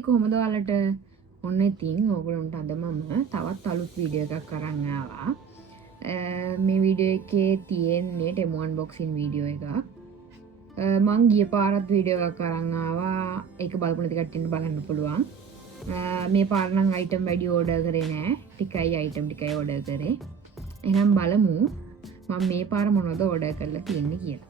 හයි කොහොමද ඔයාලට? ඔන්න ඉතින් ඕගොල්ලන්ට අද මම තවත් අලුත් වීඩියෝ එකක් අරන් ආවා. මේ වීඩියෝ එකේ තියෙන්නේ ටෙමු අන්බොක්සින් වීඩියෝ එකක්. මං ගිය පාරත් වීඩියෝ එකක් අරන් ආවා. ඒක බලපු නැති කට්ටියට බලන්න පුළුවන්. මේ පාර නම් අයිටම් වැඩි ඕඩර් කරේ නෑ. ටිකයි අයිටම් ටිකයි ඕඩර් කරේ. එහෙනම් බලමු මම මේ පාර මොනවද ඕඩර් කරලා තියෙන්නේ කියලා.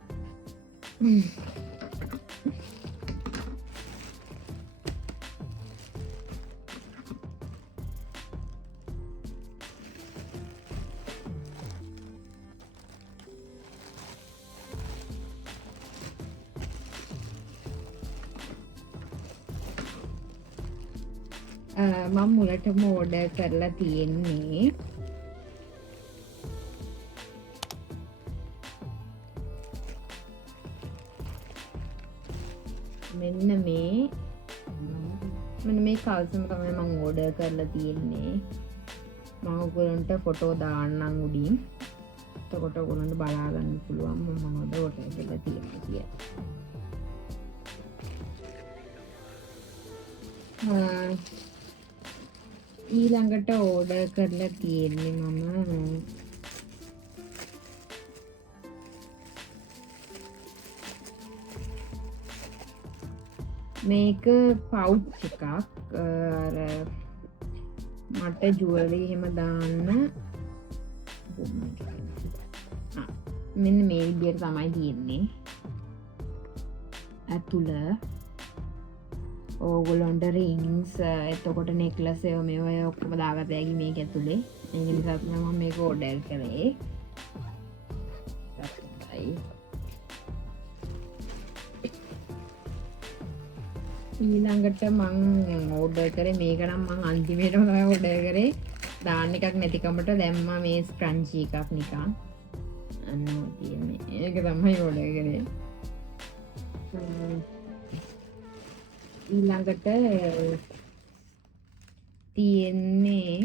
මම මුලටම ඕඩර් කරලා තියෙන්නේ මෙන්න මේ කවුසම තමයි මම ඕඩර් කරලා තියෙන්නේ. මම ඔයගොල්ලන්ට ෆොටෝ දාන්නම් උඩින්. එතකොට ඔයගොල්ලන්ට බලා ගන්න පුළුවන් මම මොනවද ඕඩර් කරලා තියෙන්නේ කියලා. ඊළඟට ඕඩර් කරලා තියෙන්නේ මම මේක පවුච් එකක්. අර මට ජුවලරි එහෙම දාන්න මෙන්න මේ විදිහට තමයි තියෙන්නේ. ඇතුළ ඕගොල්ලන්ට රින්ග්ස් එතකොට නෙක්ලස් ඒවා මේවා ඔක්කොම දාගත හැකි මේක ඇතුලේ. ඒ නිසා තමයි මම මේක ඕඩර් කරේ. ඊළඟට මං ඕඩර් කරේ මේක නම් මං අන්තිමේටම තමයි ඕඩර් කරේ. දාන්න එකක් නැතිකමට දැම්මා මේ ස්ක්‍රන්චි එකක් නිකන්. අන්න තියෙන්නේ. ඒක තමයි ඕඩර් කරේ. ඊළඟට තියෙන්නේ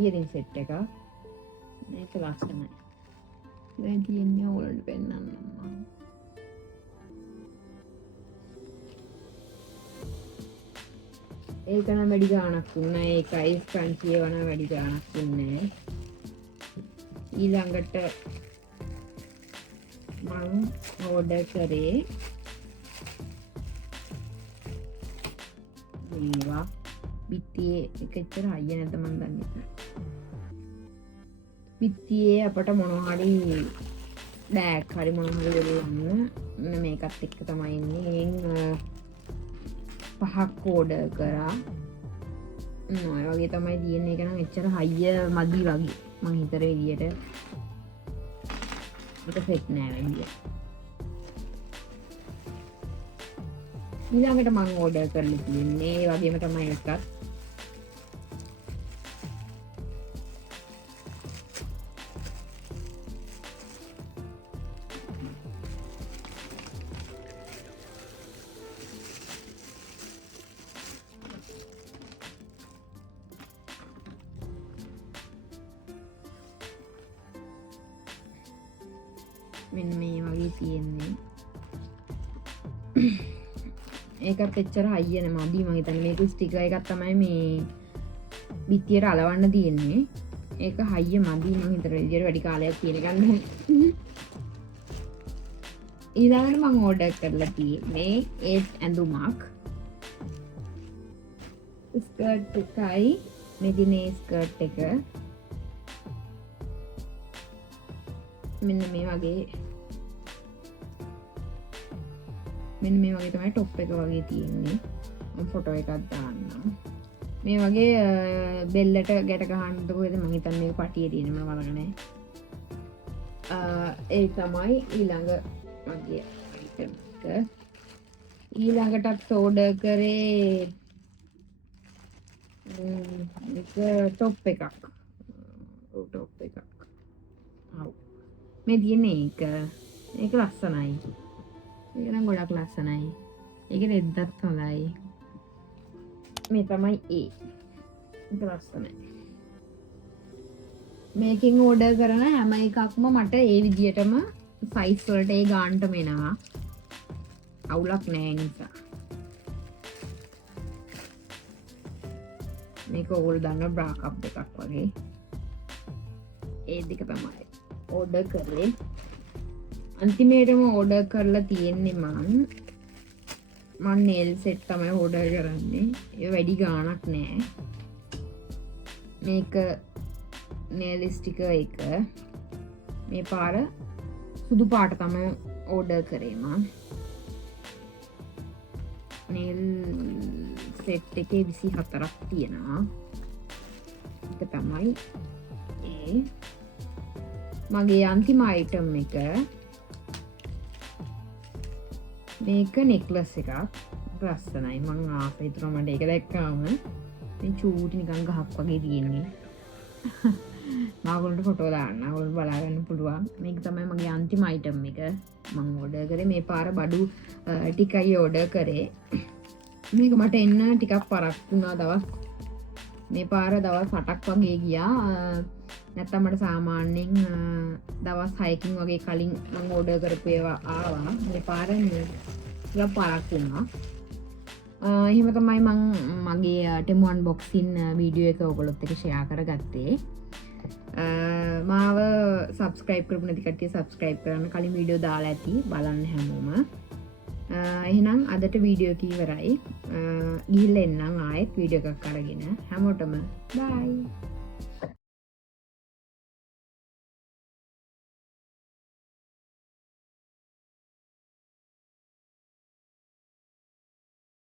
ඉයරින් සෙට් එකක්. මේක ලස්සනයි. දැන් තියෙන්නේ ඕගොල්ලන්ට පෙන්නන්නම් මම. ඒක නම් වැඩි ගාණක් දුන්නා. ඒකයි ස්ක්‍රන්චි ඒවා නම් වැඩි ගාණක් දුන්නේ. ඊළඟට මම ඕඩර් කරේ මේවා. පිටියේ එක එච්චර හයිය නැත මන් දන්නේ. පිටියේ අපට මොනවා හරි බෑග් හරි මොනවා හරි දෙන්න මේකත් එක්ක තමයි ඉන්නේ. පහක් ඕඩර් කරා. ඔය වගේ තමයි තියෙන්නේ. ඒක නම් එච්චර හයිය මදි වගේ. මං හිතරේ එළියට ඒක සෙට් නෑ වැඩි. ඊළඟට මං ඕඩර් කරලා තියෙන්නේ ඒ වගේම තමයි එකක්. මෙන්න මේ වගේ තියෙන්නේ. ඒකත් එච්චර හයිය නෑ මදි. මම හිතන්නේ මේක ස්ටිකර් එකක් තමයි මේ පිටියට අලවන්න තියෙන්නේ. ඒක හයිය මදි. මම හිතන විදියට වැඩි කාලයක් තියෙන ගන්න. ඊළඟට මම ඕඩර් කරලා තියෙන්නේ ඒ ඇඳුමක්. ස්කර්ට් එකයි මෙදිනේ ස්කර්ට් එක. මෙන්න මේ වගේ තමයි টොප් එක වගේ තියෙන්නේ. මම ෆොටෝ එකක් දාන්නම්. මේ වගේ බෙල්ලට ගැට ගහන්නද කොහෙද මම හිතන්නේ මේක පටියේ තියෙන මම වලගනේ. ඒ තමයි ඊළඟ මගේ අයිටම් එක. ඊළඟටත් ඕඩර් කරේ මේක টොප් එකක්. টොප් එකක්. මේ තියෙන්නේ ඒක ලස්සනයි. ඒක නම් ගොඩක් ලස්සනයි. ඒක රෙද්දත් හොඳයි. මේ තමයි ඒක ලස්සනයි. මේකින් ඕඩර් කරන හැම එකක්ම මට ඒ විදිහටම සයිස් වලට ඒ ගානටම එනවා. අවුලක් නෑ නිසා. මේක ඕගොල්ලෝ දන්න බ්‍රා කප් එකක් වගේ. ඒ දෙක තමයි ඕඩර් කරේ. අන්තිමේටම ඕඩර් කරලා තියෙන්නේ මම නේල් සෙට් තමයි ඕඩර් කරන්නේ. ඒ වැඩි ගාණක් නෑ. මේක නේල් ස්ටිකර් එක. මේ පාර සුදු පාට තමයි ඕඩර් කරේ මම. නේල් සෙට් එකේ 24ක් තියෙනවා. ඒක තමයි ඒ මගේ අන්තිම අයිටම් එක. මේක නෙක්ලස් එකක්. ලස්සනයි. මං ආසයි හිතුවා මට ඒක දැක්කම මේ චූටි නිකන් ගහක් වගේ තියෙන්නේ. මාගොල්ලන්ට ෆොටෝ දාන්න. ඔයගොල්ලෝ බලා ගන්න පුළුවන්. මේක තමයි මගේ අන්තිම අයිටම් එක. මං ඕඩර් කරේ මේ පාර බඩු ටිකයි ඕඩර් කරේ. මේක මට එන්න ටිකක් පරක් වුණා දවස්. මේ පාර දවස් 8ක් වගේ ගියා. නැත්තම් මට සාමාන්‍යයෙන් දවස් 6කින් වගේ කලින් මම ඕඩර් කරපු ඒවා ආවා. මේ පාර ටිකක් පරක් වුණා. එහෙම තමයි මම මගේ ටෙමු අන්බොක්සින් වීඩියෝ එක ඔයගොල්ලොත් එක්ක ෂෙයා කරගත්තේ. මාව සබස්ක්‍රයිබ් කරපු නැති කට්ටිය සබස්ක්‍රයිබ් කරන්න. කලින් වීඩියෝ දාලා ඇති බලන්න හැමෝම. එහෙනම් අදට වීඩියෝ එක ඉවරයි. ගිහිල්ලා එන්නම් ආයෙත් වීඩියෝ එකක් අරගෙන. හැමෝටම බයි.